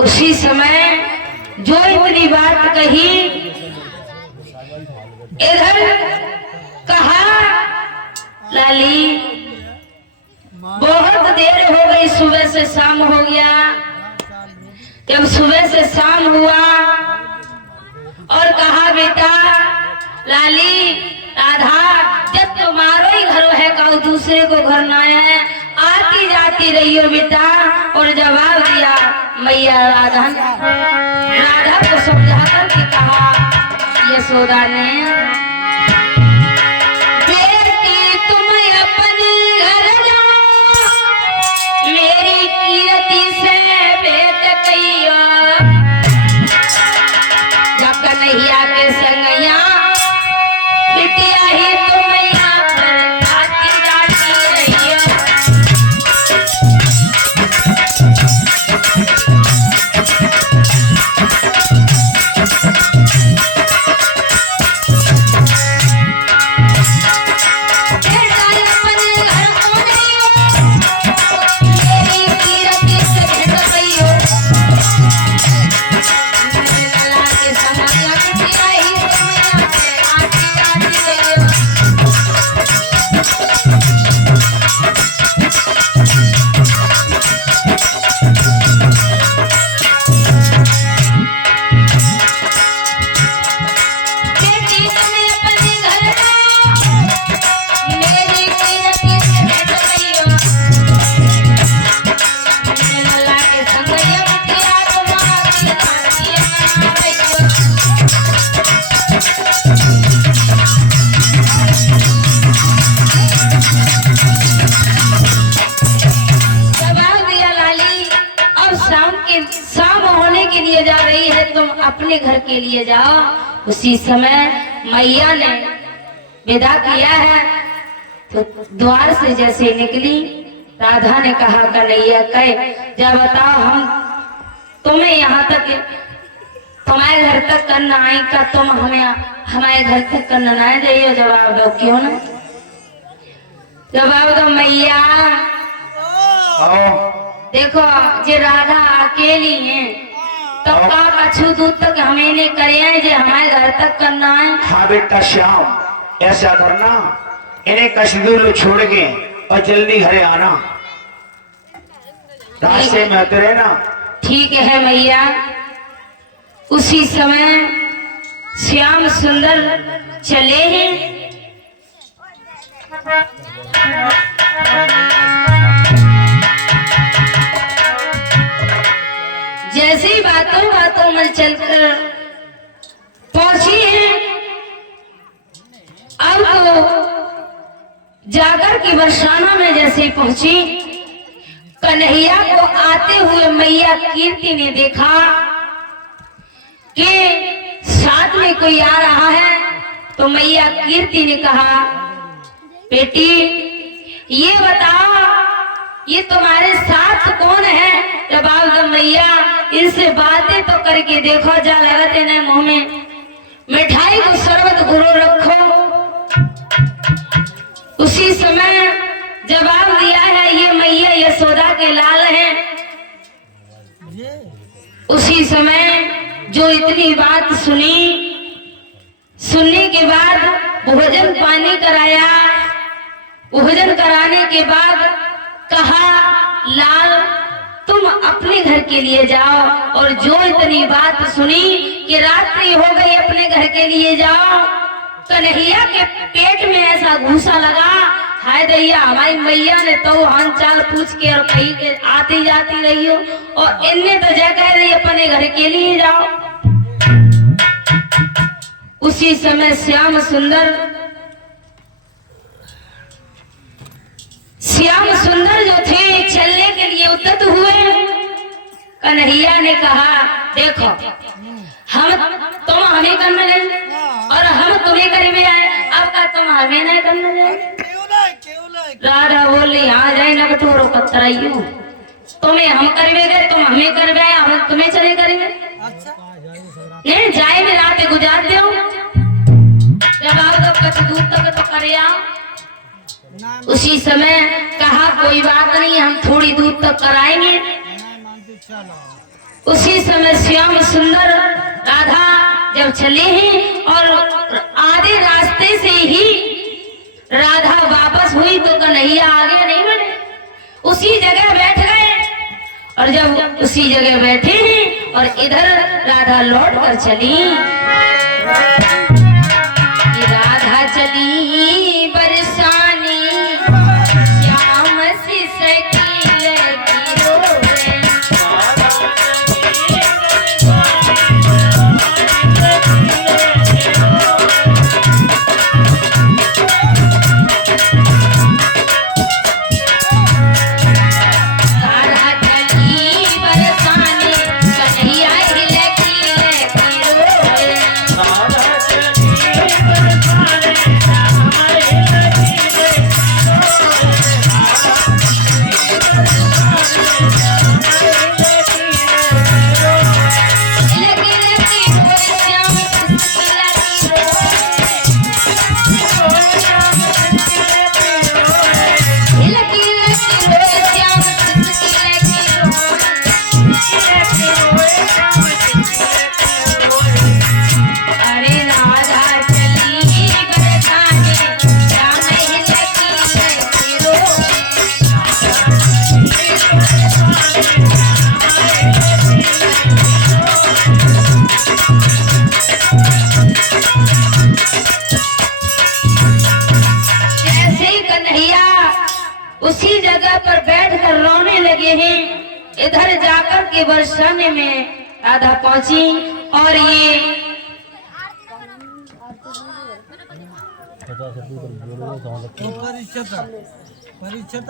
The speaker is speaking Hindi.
उसी समय जो इतनी बात कही, इधर कहा लाली बहुत देर हो गई, सुबह से शाम हो गया। जब सुबह से शाम हुआ और कहा बेटा लाली राधा, जब तुम्हारा ही घर है का दूसरे को घर ना है, आती जाती रहियो बेटा। और जवाब दिया मैया राधा को समझा कर के कहा यशोदा ने, बेटी तुम अपने घर जाओ, मेरी कीर्ति से भेंट कहियो। जब कन्हैया के संगैया बिटिया ही तुम यहाँ पर आती जाती रहियो। शाम होने के लिए जा रही है, तुम अपने घर के लिए जाओ। उसी समय मैया ने विदा किया है, तो द्वार से जैसे निकली, राधा ने कहा कन्हैया कहे जा बताओ, हम तुम्हें यहाँ तक तुम्हारे घर तक करना आई का, तुम हमें हमारे घर तक करना ना जाइए। जवाब दो क्यों ना, जवाब दो मैया। देखो जे राधा अकेली है तो का कछु दूर तक हमें नहीं करे, जे हमारे घर तक करना है। हाँ बेटा श्याम, ऐसा करना, इन्हें कछु दूर छोड़ के और जल्दी घरे आना, रास्ते में आते रहना। ठीक है मैया। उसी समय श्याम सुंदर चले हैं। जैसे ही बातों में चलकर पहुंची है, अब तो जाकर की बरसाना में जैसे ही पहुंची, कन्हैया को आते हुए मैया कीर्ति ने देखा कि साथ में कोई आ रहा है, तो मैया कीर्ति ने कहा, बेटी ये बताओ ये तुम्हारे साथ कौन है? जब आप मैया इनसे बातें तो करके देखो, जा लगते न मुंह में मिठाई को शरबत गुरु रखो। उसी समय जवाब दिया है, ये मैया यशोदा के लाल हैं। उसी समय जो इतनी बात सुनने के बाद भोजन पानी कराया। भोजन कराने के बाद कहा, लाल तुम अपने घर के लिए जाओ, और जो इतनी बात सुनी कि रात्रि हो गई, अपने घर के लिए जाओ। कन्हैया के पेट में ऐसा घूसा लगा, हाय दैया हमारी मैया ने तो हाल चाल पूछ के और कहीं के आती जाती रही हो, और इनने तो जय कह रही अपने घर के लिए जाओ। उसी समय श्याम सुंदर जो थे चलने के लिए उद्यत हुए। कन्हैया ने कहा, देखो तुम हमें करने गए और हम तुम्हें करीबे आए, अब का तुम हमें नहीं करने गए। राधा बोली, यहाँ जाए ना कठोर कतराइयो, तुम्हें हम करीबे गए, तुम हमें करवे आए, हम तुम्हें चले करेंगे। नहीं जाए में रात गुजार दो, जब आओ कुछ दूर तक तो करे आओ। उसी समय कहा, कोई बात नहीं, हम थोड़ी दूर तक कराएंगे। उसी समय श्याम सुंदर राधा जब चले हैं और आधे रास्ते से ही राधा वापस हुई, तो कन्हैया आगे नहीं बढ़े, उसी जगह बैठ गए। और जब उसी जगह बैठे हैं और इधर राधा लौट कर चली, राधा चली बरसाने, श्याम सी सकी लगी रोवे। उसी जगह पर बैठकर रोने लगे हैं। इधर जाकर के बरसाने में राधा पहुंची, और ये परिचय